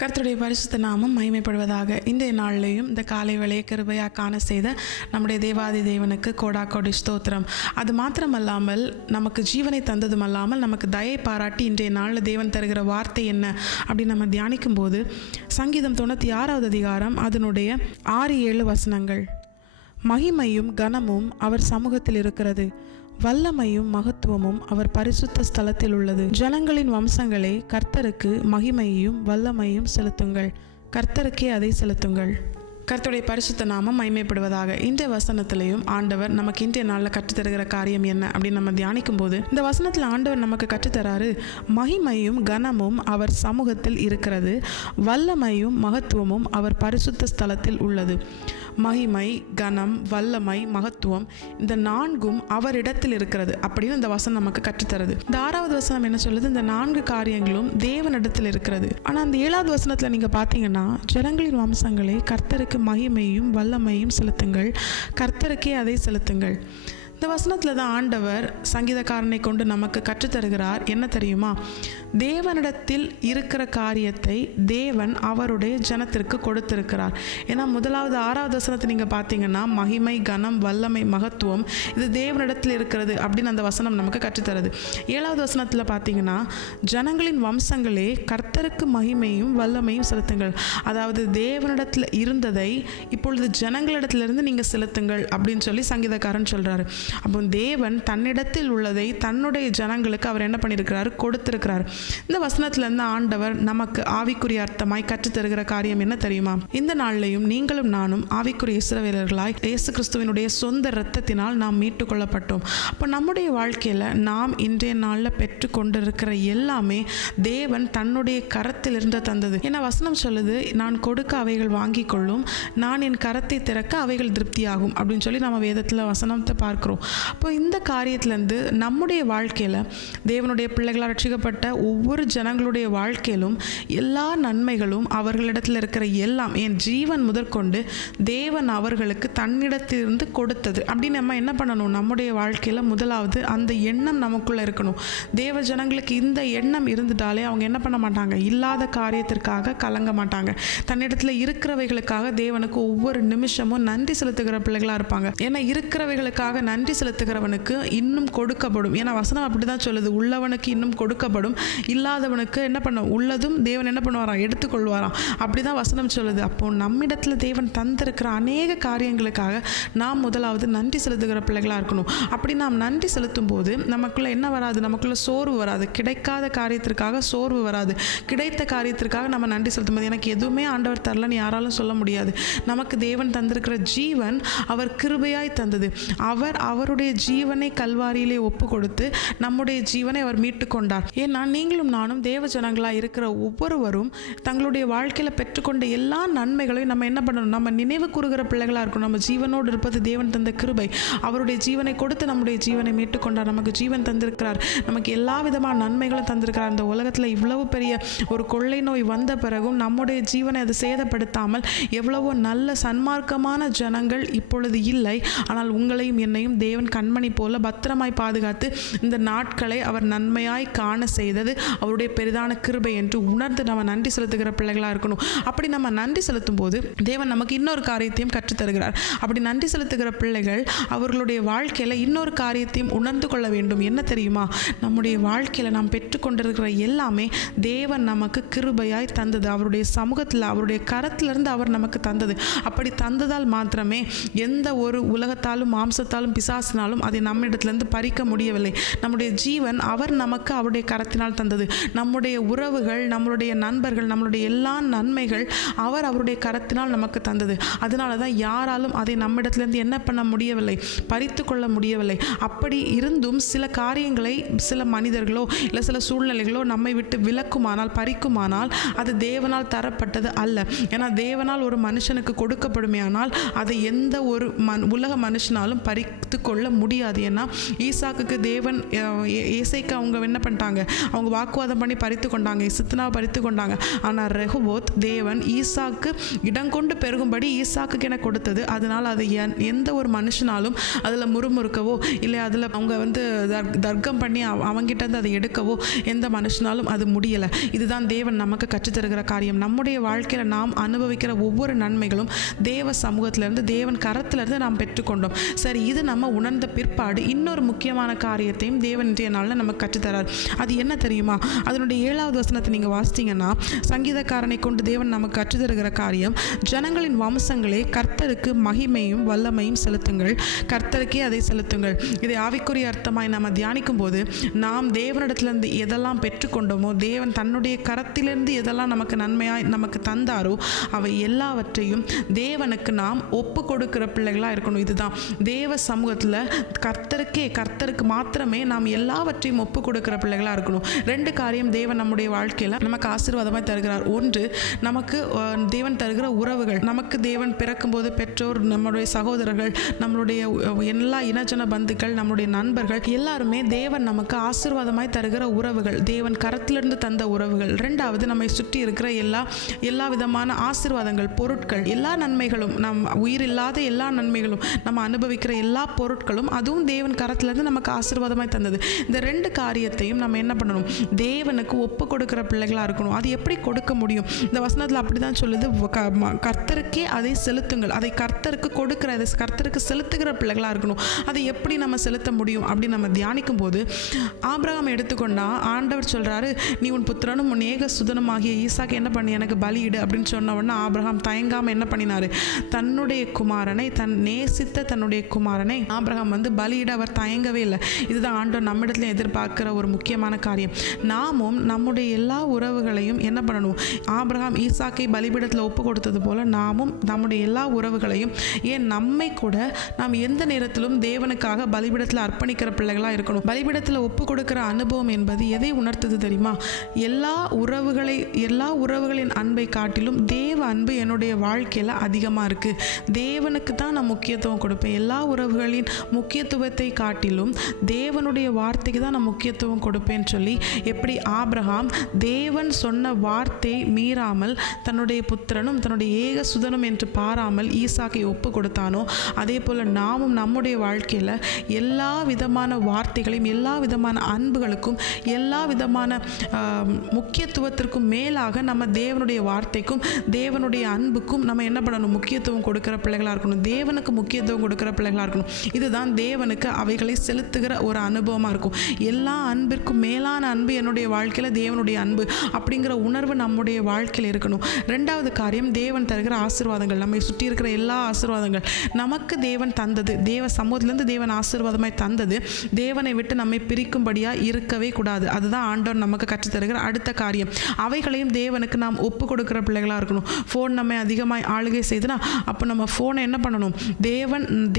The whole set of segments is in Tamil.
கர்த்தருடைய பரிசுத்த நாமம் மகிமைப்படுவதாக. இன்றைய நாளிலேயும் இந்த காலை வேளையை கிருபையாக காண செய்த நம்முடைய தேவாதி தேவனுக்கு கோடி ஸ்தோத்திரம். அது மாத்திரமல்லாமல் நமக்கு ஜீவனை தந்ததுமல்லாமல் நமக்கு தயை பாராட்டி இன்றைய நாளில் தேவன் தருகிற வார்த்தை என்ன அப்படின்னு நம்ம தியானிக்கும் போது சங்கீதம் 96வது அதிகாரம் அதனுடைய 6-7 வசனங்கள். மகிமையும் கனமும் அவர் சமூகத்தில் இருக்கிறது, வல்லமையும் மகத்துவமும் அவர் பரிசுத்த ஸ்தலத்தில் உள்ளது. ஜனங்களின் வம்சங்களே, கர்த்தருக்கு மகிமையையும் வல்லமையும் செலுத்துங்கள், கர்த்தருக்கே அதை செலுத்துங்கள். கர்த்தருடைய பரிசுத்த நாமம் மகிமைப்படுவதாக. இன்றைய வசனத்திலையும் ஆண்டவர் நமக்கு இன்றைய நாளில் கற்றுத்தருகிற காரியம் என்ன அப்படின்னு நம்ம தியானிக்கும் போது இந்த வசனத்தில் ஆண்டவர் நமக்கு கற்றுத்தராரு, மகிமையும் கனமும் அவர் சமூகத்தில் இருக்கிறது, வல்லமையும் மகத்துவமும் அவர் பரிசுத்த ஸ்தலத்தில் உள்ளது. மகிமை, கனம், வல்லமை, மகத்துவம் இந்த 4ம் அவரிடத்தில் இருக்கிறது அப்படின்னு இந்த வசனம் நமக்கு கற்றுத்தருது. இந்த 6வது வசனம் என்ன சொல்லுது? இந்த 4 காரியங்களும் தேவனிடத்தில் இருக்கிறது. ஆனால் அந்த 7வது வசனத்தில் நீங்கள் பார்த்தீங்கன்னா, ஜனங்களின் வம்சங்களே, கர்த்தருக்கு மகிமையும் வல்லமையும் செலுத்துங்கள், கர்த்தருக்கே அதை செலுத்துங்கள். இந்த வசனத்தில் தான் ஆண்டவர் சங்கீதக்காரனை கொண்டு நமக்கு கற்றுத்தருகிறார். என்ன தெரியுமா? தேவனிடத்தில் இருக்கிற காரியத்தை தேவன் அவருடைய ஜனத்திற்கு கொடுத்திருக்கிறார். ஏன்னா 6வது வசனத்தை நீங்கள் பார்த்தீங்கன்னா, மகிமை, கனம், வல்லமை, மகத்துவம் இது தேவனிடத்தில் இருக்கிறது அப்படின்னு அந்த வசனம் நமக்கு கற்றுத்தருது. 7வது வசனத்தில் பார்த்தீங்கன்னா, ஜனங்களின் வம்சங்களே, கர்த்தருக்கு மகிமையும் வல்லமையும் செலுத்துங்கள். அதாவது தேவனிடத்தில் இருந்ததை இப்பொழுது ஜனங்களிடத்திலிருந்து நீங்கள் செலுத்துங்கள் அப்படின்னு சொல்லி சங்கீதக்காரன் சொல்கிறாரு. அப்போ தேவன் தன்னிடத்தில் உள்ளதை தன்னுடைய ஜனங்களுக்கு அவர் என்ன பண்ணியிருக்கிறார்? கொடுத்திருக்கிறார். இந்த வசனத்திலிருந்து ஆண்டவர் நமக்கு ஆவிக்குரிய அர்த்தமாய் கற்றுத்தருகிற காரியம் என்ன தெரியுமா? இந்த நாளிலையும் நீங்களும் நானும் ஆவிக்குரிய இஸ்ரவேலர்களாய் இயேசு கிறிஸ்துவினுடைய சொந்த இரத்தத்தினால் நாம் மீட்டு கொள்ளப்பட்டோம். அப்போ நம்முடைய வாழ்க்கையில் நாம் இன்றைய நாளில் பெற்று கொண்டிருக்கிற எல்லாமே தேவன் தன்னுடைய கரத்தில் இருந்து தந்தது. ஏன்னா வசனம் சொல்லுது, நான் கொடுக்க அவைகள் வாங்கி கொள்ளும், நான் என் கரத்தை திறக்க அவைகள் திருப்தியாகும் அப்படின்னு சொல்லி நம்ம வேதத்தில் வசனத்தை பார்க்கிறோம். அப்போ இந்த காரியத்திலேருந்து நம்முடைய வாழ்க்கையில் தேவனுடைய பிள்ளைகளால் ரட்சிக்கப்பட்ட ஒவ்வொரு ஜனங்களுடைய வாழ்க்கையிலும் எல்லா நன்மைகளும் அவர்களிடத்தில் இருக்கிற எல்லாம் என் ஜீவன் முதற்கொண்டு தேவன் அவர்களுக்கு தன்னிடத்திலிருந்து கொடுத்தது. அப்படின்னு நம்ம என்ன பண்ணணும்? நம்முடைய வாழ்க்கையில் முதலாவது அந்த எண்ணம் நமக்குள்ளே இருக்கணும். தேவ ஜனங்களுக்கு இந்த எண்ணம் இருந்துட்டாலே அவங்க என்ன பண்ண மாட்டாங்க? இல்லாத காரியத்திற்காக கலங்க மாட்டாங்க. தன்னிடத்தில் இருக்கிறவைகளுக்காக தேவனுக்கு ஒவ்வொரு நிமிஷமும் நன்றி செலுத்துகிற பிள்ளைகளாக இருப்பாங்க. ஏன்னா இருக்கிறவைகளுக்காக நன்றி செலுத்துகிறவனுக்கு இன்னும் கொடுக்கப்படும். ஏன்னா வசனம் அப்படிதான் சொல்லுது, உள்ளவனுக்கு இன்னும் கொடுக்கப்படும், இல்லாதவனுக்கு என்ன பண்ணும்? உள்ளதும் தேவன் என்ன பண்ணுவாராம்? எடுத்துக்கொள்வாராம். அப்படிதான் வசனம் சொல்லுது. அப்போ நம்மிடத்துல தேவன் தந்திருக்கிற அநேக காரியங்களுக்காக நாம் முதலாவது நன்றி செலுத்துகிற பிள்ளைகளா இருக்கணும். அப்படி நாம் நன்றி செலுத்தும் போது நமக்குள்ள என்ன வராது? நமக்குள்ள சோர்வு வராது. கிடைக்காத காரியத்திற்காக சோர்வு வராது. கிடைத்த காரியத்திற்காக நம்ம நன்றி செலுத்தும் போது எனக்கு எதுவுமே ஆண்டவர் தரலன்னு யாராலும் சொல்ல முடியாது. நமக்கு தேவன் தந்திருக்கிற ஜீவன் அவர் கிருபையாய் தந்தது. அவர் அவருடைய ஜீவனை கல்வாரியிலே ஒப்பு கொடுத்து நம்முடைய ஜீவனை அவர் மீட்டு கொண்டார். ஏன்னா நீங்களும் நானும் தேவ ஜனங்களாக இருக்கிற ஒவ்வொருவரும் தங்களுடைய வாழ்க்கையில் பெற்றுக்கொண்ட எல்லா நன்மைகளையும் நம்ம என்ன பண்ணணும்? நம்ம நினைவு கூறுகிற பிள்ளைகளாக இருக்கணும். நம்ம ஜீவனோடு இருப்பது தேவன் தந்த கிருபை. அவருடைய ஜீவனை கொடுத்து நம்முடைய ஜீவனை மீட்டு கொண்டார். நமக்கு ஜீவன் தந்திருக்கிறார். நமக்கு எல்லா விதமான நன்மைகளும் தந்திருக்கிறார். இந்த உலகத்தில் இவ்வளவு பெரிய ஒரு கொள்ளை நோய் வந்த பிறகும் நம்முடைய ஜீவனை அது சேதப்படுத்தாமல் எவ்வளவோ நல்ல சன்மார்க்கமான ஜனங்கள் இப்பொழுது இல்லை. ஆனால் உங்களையும் என்னையும் தேவன் கண்மணி போல பத்திரமாய் பாதுகாத்து இந்த நாட்களை அவர் நன்மையாய் காண செய்தது அவருடைய பெரிதான கிருபை என்று உணர்ந்து நம்ம நன்றி செலுத்துகிற பிள்ளைகளாக இருக்கணும். அப்படி நம்ம நன்றி செலுத்தும் போது தேவன் நமக்கு இன்னொரு காரியத்தையும் கற்றுத்தருகிறார். அப்படி நன்றி செலுத்துகிற பிள்ளைகள் அவர்களுடைய வாழ்க்கையில் இன்னொரு காரியத்தையும் உணர்ந்து கொள்ள வேண்டும். என்ன தெரியுமா? நம்முடைய வாழ்க்கையில் நாம் பெற்றுக்கொண்டிருக்கிற எல்லாமே தேவன் நமக்கு கிருபையாய் தந்தது. அவருடைய சமூகத்தில் அவருடைய கரத்திலிருந்து அவர் நமக்கு தந்தது. அப்படி தந்ததால் மாத்திரமே எந்த ஒரு உலகத்தாலும் மாம்சத்தாலும் பிசாசினாலும் அதை நம்மிடத்திலிருந்து பறிக்க முடியவில்லை. நம்முடைய ஜீவன் அவர் நமக்கு அவருடைய கரத்தினால் தந்தது. நம்முடைய உறவுகள், நம்மளுடைய நண்பர்கள், நம்மளுடைய எல்லா நன்மைகள் அவர் அவருடைய கரத்தினால் நமக்கு தந்தது. அதனால தான் யாராலும் அதை நம்மிடத்திலிருந்து என்ன பண்ண முடியவில்லை? பறித்து கொள்ள முடியவில்லை. அப்படி இருந்தும் சில காரியங்களை சில மனிதர்களோ இல்லை சில சூழ்நிலைகளோ நம்மை விட்டு விலக்குமானால் பறிக்குமானால் அது தேவனால் தரப்பட்டது அல்ல. ஏன்னா தேவனால் ஒரு மனுஷனுக்கு கொடுக்கப்படுமையானால் அதை எந்த ஒரு உலக மனுஷனாலும் பறித்து கொள்ள முடியாது. ஏன்னா ஈசாக்குக்கு தேவன் ஏசைக்கு அவங்க என்ன பண்ணிட்டாங்க, அவங்க வாக்குவாதம் பண்ணி பறித்து கொண்டாங்க, சித்னாவை பறித்து கொண்டாங்க. ஆனால் ரெஹோபோத் தேவன் ஈசாக்கு இடம் கொண்டு பெருகும்படி ஈசாக்கு என கொடுத்தது. அதனால் அது எந்த ஒரு மனுஷனாலும் அதில் முறுமுறுக்கவோ இல்லை அதில் அவங்க தர்க்கம் பண்ணி அவங்கிட்ட இருந்து அதை எடுக்கவோ எந்த மனுஷனாலும் அது முடியலை. இதுதான் தேவன் நமக்கு கற்றுத்தருகிற காரியம். நம்முடைய வாழ்க்கையில் நாம் அனுபவிக்கிற ஒவ்வொரு நன்மைகளும் தேவ சமூகத்திலிருந்து தேவன் கரத்திலிருந்து நாம் பெற்றுக்கொண்டோம். சரி, இது நம்ம உணர்ந்த பிற்பாடு இன்னொரு முக்கியமான காரியத்தையும் தேவன் இன்றைய நாளில் நமக்கு கற்றுத்தரார். அது என்ன தெரியுமா? அதனுடைய 7வது வசனத்தை நீங்கள் வாசித்தீங்கன்னா, சங்கீதக்காரனை கொண்டு தேவன் நமக்கு கற்றுத்தருகிற காரியம், ஜனங்களின் வம்சங்களே கர்த்தருக்கு மகிமையும் வல்லமையும் செலுத்துங்கள், கர்த்தருக்கே அதை செலுத்துங்கள். இதை ஆவிக்குரிய அர்த்தமாய் நம்ம தியானிக்கும் போது, நாம் தேவனிடத்திலிருந்து எதெல்லாம் பெற்றுக்கொண்டோமோ, தேவன் தன்னுடைய கரத்திலிருந்து எதெல்லாம் நமக்கு நன்மையாய் நமக்கு தந்தாரோ அவை எல்லாவற்றையும் தேவனுக்கு நாம் ஒப்பு கொடுக்கிற பிள்ளைகளாக இருக்கணும். இதுதான் தேவ சமூகத்தில் கர்த்தருக்கு மாத்திரமே நாம் எல்லாவற்றையும் ஒப்பு கொடுக்கிற பிள்ளைகளாக இருக்கணும். 2 காரியம் தேவன் நம்முடைய வாழ்க்கையில் நமக்கு ஆசீர்வாதமாய் தருகிறார். ஒன்று, நமக்கு தேவன் தருகிற உறவுகள். நமக்கு தேவன் பிறக்கும்போது பெற்றோர், நம்முடைய சகோதரர்கள், நம்மளுடைய எல்லா இனஜன பந்துக்கள், நம்முடைய நண்பர்கள் எல்லாருமே தேவன் நமக்கு ஆசீர்வாதமாய் தருகிற உறவுகள், தேவன் கரத்திலிருந்து தந்த உறவுகள். 2வது, நம்மை சுற்றி இருக்கிற எல்லா விதமான ஆசீர்வாதங்கள், பொருட்கள், எல்லா நன்மைகளும், நம் உயிர் இல்லாத எல்லா நன்மைகளும், நம்ம அனுபவிக்கிற எல்லா பொருட்களும், அதுவும் தேவன் கரத்திலிருந்து நமக்கு ஆசீர்வாதமாய் தந்தது. இந்த 2 காரியத்தையும் நம்ம என்ன பண்ணணும்? தேவனுக்கு ஒப்பு கொடுக்கிற பிள்ளைகளாக இருக்கணும். அது எப்படி கொடுக்க முடியும்? இந்த வசனத்தில் அப்படிதான் சொல்லுது, கர்த்தருக்கே அதை செலுத்துங்கள். அதை கர்த்தருக்கு கொடுக்கிற, அதை கர்த்தருக்கு செலுத்துகிற பிள்ளைகளாக இருக்கணும். அதை எப்படி நம்ம செலுத்த முடியும் அப்படின்னு நம்ம தியானிக்கும் போது, ஆபிரகாம் எடுத்துக்கொண்டா ஆண்டவர் சொல்றாரு, நீ உன் புத்திரனும் உன் ஏக சுதனமாகிய ஈசாக்கு என்ன பண்ணி எனக்கு பலியிடு அப்படின்னு சொன்ன உடனே ஆபிரகாம் தயங்காம என்ன பண்ணினாரு? தன்னுடைய குமாரனை, நேசித்த தன்னுடைய குமாரனை ஆபிரகாம் பலியிட அவர் தயங்கவே இல்லை. இதுதான் ஆண்டவர் நம்மிடத்துல எதிர்பார்க்கிற ஒரு முக்கியமான காரியம். நாமும் நம்முடைய எல்லா உறவுகளையும் என்ன பண்ணணும்? ஆபிரகாம் ஈசாக்கை பலிபீடத்தில் ஒப்பு கொடுத்தது போல நாமும் நம்முடைய எல்லா உறவுகளையும், ஏன் நம்மை கூட நாம் எந்த நேரத்திலும் தேவனுக்காக பலிபீடத்தில் அர்ப்பணிக்கிற பிள்ளைகளாக இருக்கணும். பலிபீடத்தில் ஒப்பு கொடுக்கிற அனுபவம் என்பது எதை உணர்த்தது தெரியுமா? எல்லா உறவுகளின் அன்பை காட்டிலும் தேவ அன்பு என்னுடைய வாழ்க்கையில் அதிகமாக இருக்குது. தேவனுக்கு தான் நான் முக்கியத்துவம் கொடுப்பேன். எல்லா உறவுகளின் முக்கியத்துவத்தை காட்டிலும் தேவனுடைய வார்த்தைக்கு தான் நான் முக்கியத்துவம் கொடுப்பேன்னு சொல்லி, எப்படி ஆபிரகாம் தேவன் சொன்ன வார்த்தை மீறாமல் தன்னுடைய புத்திரனும் தன்னுடைய ஏக சுதனும் என்று பாராமல் ஈசாக்கை ஒப்பு கொடுத்தானோ, அதே போல் நாமும் நம்முடைய வாழ்க்கையில் எல்லா விதமான வார்த்தைகளையும், எல்லா விதமான அன்புகளுக்கும், எல்லா விதமான முக்கியத்துவத்திற்கும் மேலாக நம்ம தேவனுடைய வார்த்தைக்கும் தேவனுடைய அன்புக்கும் நம்ம என்ன பண்ணணும்? முக்கியத்துவம் கொடுக்கிற பிள்ளைகளாக இருக்கணும். தேவனுக்கு முக்கியத்துவம் கொடுக்கிற பிள்ளைகளாக இருக்கணும். இதுதான் தேவனுக்கு அவைகளை செலுத்துகிற ஒரு அனுபவமாக இருக்கும். எல்லா அன்பிற்கும் மேலான அன்பு என்னுடைய வாழ்க்கையில் தேவனுடைய அன்பு அப்படிங்கிற உணர்வு நம்முடைய வாழ்க்கையில் இருக்கணும். 2வது காரியம், தேவன் தருகிற ஆசீர்வாதங்கள், நம்மை சுற்றி இருக்கிற எல்லா ஆசீர்வாதங்கள் நமக்கு தேவன் தந்தது, தேவ சமூகத்திலிருந்து தேவன் ஆசீர்வாதமாய் தந்தது, தேவனை விட்டு நம்மை பிரிக்கும்படியாக இருக்கவே கூடாது. அதுதான் ஆண்டவர் நமக்கு கற்றுத்தருகிற அடுத்த காரியம். அவைகளையும் தேவனுக்கு நாம் ஒப்பு கொடுக்கிற பிள்ளைகளாக இருக்கணும். ஃபோன் நம்ம அதிகமாக ஆளுகை செய்துனா, அப்போ நம்ம ஃபோனை என்ன பண்ணணும்?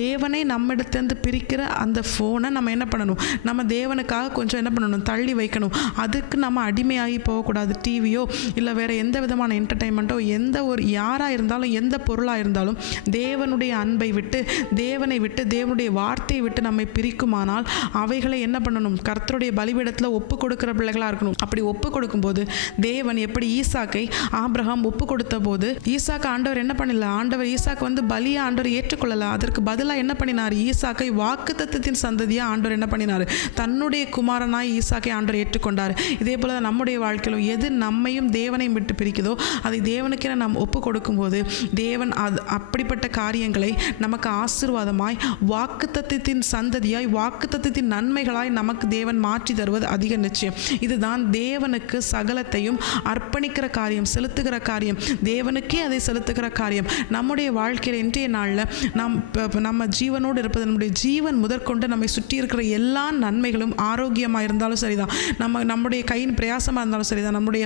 தேவனை நம்மிடத்திலிருந்து பிரிக்கிற அந்த ஃபோனை நம்ம என்ன பண்ணணும்? நம்ம தேவனுக்காக கொஞ்சம் என்ன பண்ணணும்? தள்ளி வைக்கணும். அதுக்கு நம்ம அடிமையாகி போகக்கூடாது. டிவியோ இல்லை வேறு எந்த விதமான என்டர்டெயின்மெண்ட்டோ, எந்த ஒரு யாராக இருந்தாலும், எந்த பொருளாக இருந்தாலும், தேவனுடைய அன்பை விட்டு, தேவனை விட்டு, தேவனுடைய வார்த்தையை விட்டு நம்மை பிரிக்குமானால் அவைகளை என்ன பண்ணணும்? கர்த்தருடைய பலிபீடத்தில் ஒப்பு கொடுக்கிற பிள்ளைகளாக இருக்கணும். அப்படி ஒப்பு கொடுக்கும்போது தேவன் எப்படி ஈசாக்கை ஆபிரகாம் ஒப்பு கொடுத்த போது, ஈசாக்கு ஆண்டவர் என்ன பண்ணல? ஆண்டவர் ஈசாக்கு பலியை ஆண்டவர் ஏற்றுக்கொள்ளல. அதற்கு பதிலாக என்ன பண்ணினார்? ஈசாக்கை வாக்குத்தத்தத்தின் சந்ததியாக ஆண்டவர் என்ன பண்ணினார்? தன்னுடைய குமாரனாய் ஈசாக்கை ஆண்டவர் ஏற்றுக்கொண்டார். இதே போல நம்முடைய வாழ்க்கையிலும் எது நம்மையும் தேவனையும் விட்டு பிரிக்குதோ அதை தேவனுக்கென நாம் ஒப்பு கொடுக்கும்போது தேவன் அப்படிப்பட்ட காரியங்களை நமக்கு ஆசீர்வாதமாய், வாக்குத்தத்தத்தின் சந்ததியாய், வாக்குத்தத்தத்தின் நன்மைகளாய் நமக்கு தேவன் மாற்றி தருவது அதிக நிச்சயம். இதுதான் தேவனுக்கு சகலத்தையும் அர்ப்பணிக்கிற காரியம், செலுத்துகிற காரியம், தேவனுக்கே அதை செலுத்துகிற காரியம். நம்முடைய வாழ்க்கையில் இன்றைய நாளில் நம்ம ஜீவனோடு இருப்பது, நம்முடைய ஜீவன் முதற்கொண்டு நம்மை சுற்றி இருக்கிற எல்லா நன்மைகளும் ஆரோக்கியமாக இருந்தாலும் சரிதான், நம்முடைய கையின் பிரயாசமாக இருந்தாலும் சரிதான், நம்முடைய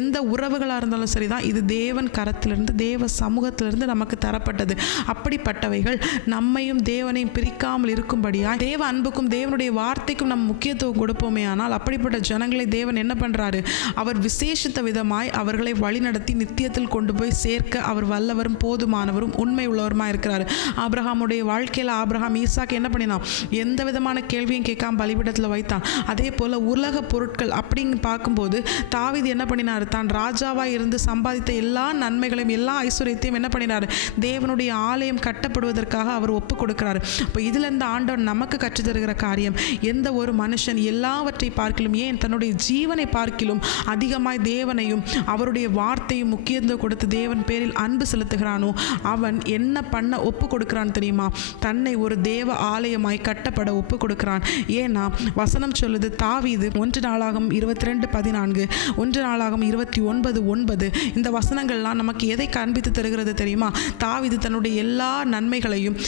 எந்த உறவுகளாக இருந்தாலும் சரிதான், இது தேவன் கரத்திலிருந்து, தேவ சமூகத்திலிருந்து நமக்கு தரப்பட்டது. அப்படிப்பட்டவைகள் நம்மையும் தேவனையும் பிரிக்காமல் இருக்கும்படியாக தேவ அன்புக்கும் தேவனுடைய வார்த்தைக்கும் நம்ம முக்கியத்துவம் கொடுப்போமே. ஆனால் அப்படிப்பட்ட ஜனங்களை தேவன் என்ன பண்றாரு? அவர் விசேஷித்த விதமாய் அவர்களை வழிநடத்தி நித்தியத்தில் கொண்டு போய் சேர்க்க அவர் வல்லவரும் போதுமானவரும் உண்மை உள்ளவருமா இருக்கிறார். ஆபிரகாமுடைய வாழ்க்கையில் ஆபிரகாம் ஆபிரகாம் ஈசாக்கு என்ன பண்ணினான்? எந்த விதமான கேள்வியும் கேட்காம பலிபீடத்தில் வைத்தான். அதே போல் உலக பொருட்கள் அப்படின்னு பார்க்கும்போது தாவீது என்ன பண்ணினார்? தான் ராஜாவாக இருந்து சம்பாதித்த எல்லா நன்மைகளையும் எல்லா ஐஸ்வர்யத்தையும் என்ன பண்ணினார்? தேவனுடைய ஆலயம் கட்டப்படுவதற்காக அவர் ஒப்பு கொடுக்கிறார். இப்போ இதுல இருந்து ஆண்டவன் நமக்கு கற்றுத் தருகிற காரியம், எந்த ஒரு மனுஷன் எல்லாவற்றை பார்க்கிலும், ஏன் தன்னுடைய ஜீவனை பார்க்கிலும் அதிகமாய் தேவனையும் அவருடைய வார்த்தையும் முக்கியத்துவம் கொடுத்து தேவன் பேரில் அன்பு செலுத்துகிறானோ அவன் என்ன பண்ண ஒப்பு கொடுக்கிறான் தெரியுமா? தன்னை ஒரு தேவ ஆலயமாய் கட்டப்பட ஒப்பு கொடுக்கிறான். ஏன்னா வசனம் சொல்லுது, தாவீது 1 நாளாகமம் 22:14, 1 நாளாகமம் 29:9 இந்த வசனங்கள்லாம் நமக்கு எதை காண்பித்து தருகிறது தெரியுமா? தாவீது தன்னுடைய எல்லா நன்மைகளையும்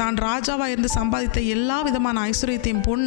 தான் ராஜாவாக இருந்து சம்பாதித்த எல்லா விதமான ஐஸ்வர்யத்தையும், பொன்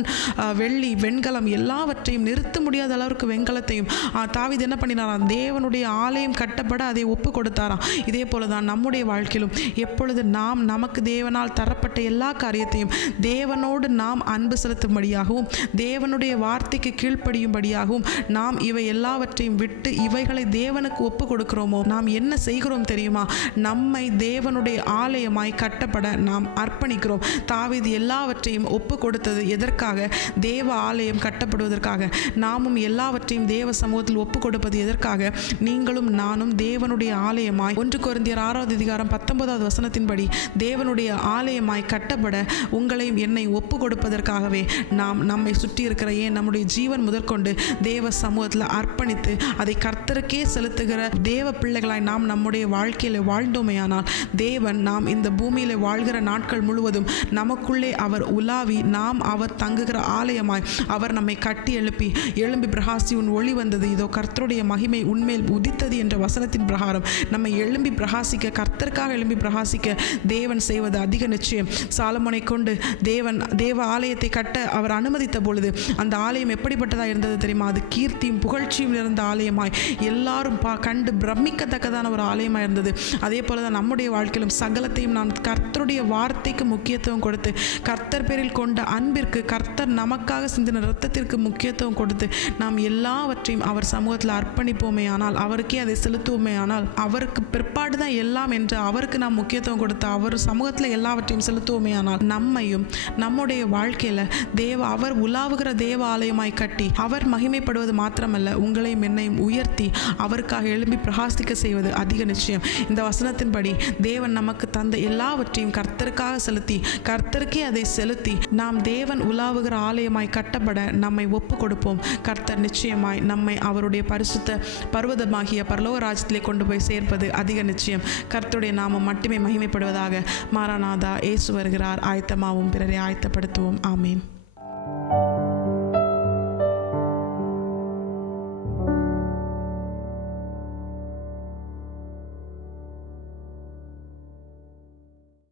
வெள்ளி வெண்கலம் எல்லாவற்றையும், நிறுத்த முடியாத அளவுக்கு வெண்கலத்தையும் தாவீது என்ன பண்ணினாராம்? தேவனுடைய ஆலயம் கட்டப்பட அதை ஒப்பு கொடுத்தாராம். இதே போலதான் நம்முடைய வாழ்க்கையிலும் எப்பொழுது நாம் நமக்கு தேவனால் தரப்பட்ட எல்லா காரியத்தையும் தேவனோடு நாம் அன்பு செலுத்தும்படியாகவும் தேவனுடைய வார்த்தைக்கு கீழ்ப்படியும்படியாகவும் நாம் இவை எல்லாவற்றையும் விட்டு இவைகளை தேவனுக்கு ஒப்பு கொடுக்கிறோமோ நாம் என்ன செய்கிறோம் தெரியுமா? நம்மை தேவனுடைய ஆலயமாய் கட்டப்பட நாம் அர்ப்பணிக்கிறோம். தாவீது எல்லாவற்றையும் ஒப்பு கொடுத்தது எதற்காக? தேவ ஆலயம் கட்டப்படுவதற்காக. நாமும் எல்லாவற்றையும் தேவ சமூகத்தில் ஒப்பு கொடுப்பது எதற்காக? நீங்களும் நானும் தேவனுடைய ஆலயமாய் 1 கொரிந்தியர் 6:19 தேவனுடைய ஆலயமாய் கட்டப்பட உங்களையும் என்னை ஒப்பு கொடுப்பதற்காகவே நாம் நம்மை சுற்றி இருக்கிற, ஏன் நம்முடைய ஜீவன் முதற்கொண்டு தேவ சமூகத்தில் அர்ப்பணித்து அதை கர்த்தருக்கே செலுத்துகிற தேவ பிள்ளைகளாய் நாம் நம்முடைய வாழ்க்கையில வாழ்ந்தோமையானால் தேவன் நாம் இந்த பூமியில வாழ்கிற நாட்கள் முழுவதும் நமக்குள்ளே அவர் உலாவி நாம் அவர் தங்குகிற ஆலயமாய் அவர் நம்மை கட்டி எழும்பி பிரகாசி உன் ஒளி வந்தது, இதோ கர்த்தருடைய மகிமை உன்மேல் உதித்தது என்ற வசனத்தின் பிரகாரம் நம்மை எழும்பி பிரகாசிக்க, கர்த்தருக்காக எழும்பி பிரகாசிக்க தேவன் செய்வது அதிக நிச்சயம். சாலமோனை கொண்டு தேவ ஆலயத்தை கட்ட அவர் அனுமதித்த பொழுது அந்த ஆலயம் எப்படிப்பட்டதாக இருந்தது தெரியுமா? அது கீர்த்தியும் புகழ்ச்சியும் இருந்த ஆலயமாய் எல்லாரும் கண்டு பிரமிக்கத்தக்கதான ஒரு ஆலயமாக இருந்தது. அதே போலதான் நம்முடைய வாழ்க்கையிலும் சகலத்தையும் நாம் கர்த்தருடைய வார்த்தைக்கு முக்கியத்துவம் கொடுத்து, கர்த்தர் பேரில் கொண்ட அன்பிற்கு, கர்த்தர் நமக்காக சிந்தின இரத்தத்திற்கு முக்கியத்துவம் கொடுத்து நாம் எல்லாவற்றையும் அவர் சமூகத்தில் அர்ப்பணிப்போமே ஆனால், அவருக்கே அதை செலுத்துவோமே ஆனால், அவருக்கு பிற்பாடு தான் எல்லாம் என்று அவருக்கு நாம் முக்கியத்துவம் கொடுத்து அவர் சமூகத்தில் எல்லாவற்றையும் செலுத்துவோமே ஆனால் நம்மையும் நம்முடைய வாழ்க்கையில அவர் உலாவுகிற தேவ ஆலயமாய் கட்டி அவர் மகிமைப்படுவது மாத்திரமல்ல, உங்களையும் என்னையும் உயர்த்தி அவருக்காக எழும்பி பிரகாசிக்க செய்வது அதிக நிச்சயம். இந்த வசனத்தின்படி தேவன் நமக்கு தந்த எல்லாவற்றையும் கர்த்தருக்காக செலுத்தி, கர்த்தருக்கே அதை செலுத்தி நாம் தேவன் உலாவுகிற ஆலயமாய் கட்டப்பட நம்மை ஒப்பு கொடுப்போம். கர்த்தர் நிச்சயமாய் நம்மை அவருடைய பரிசுத்த பர்வதமாகிய பரலோக ராஜ்யத்திலே கொண்டு போய் சேர்ப்பது அதிக நிச்சயம். கர்த்தருடைய நாமம் மட்டுமே மகிமைப்படுவதாக. மாராநாதா, இயேசு வருகிறார். ஆயத்தமாவும் பிறரை ஆயத்தப்படுத்துவோம். ஆமீன்.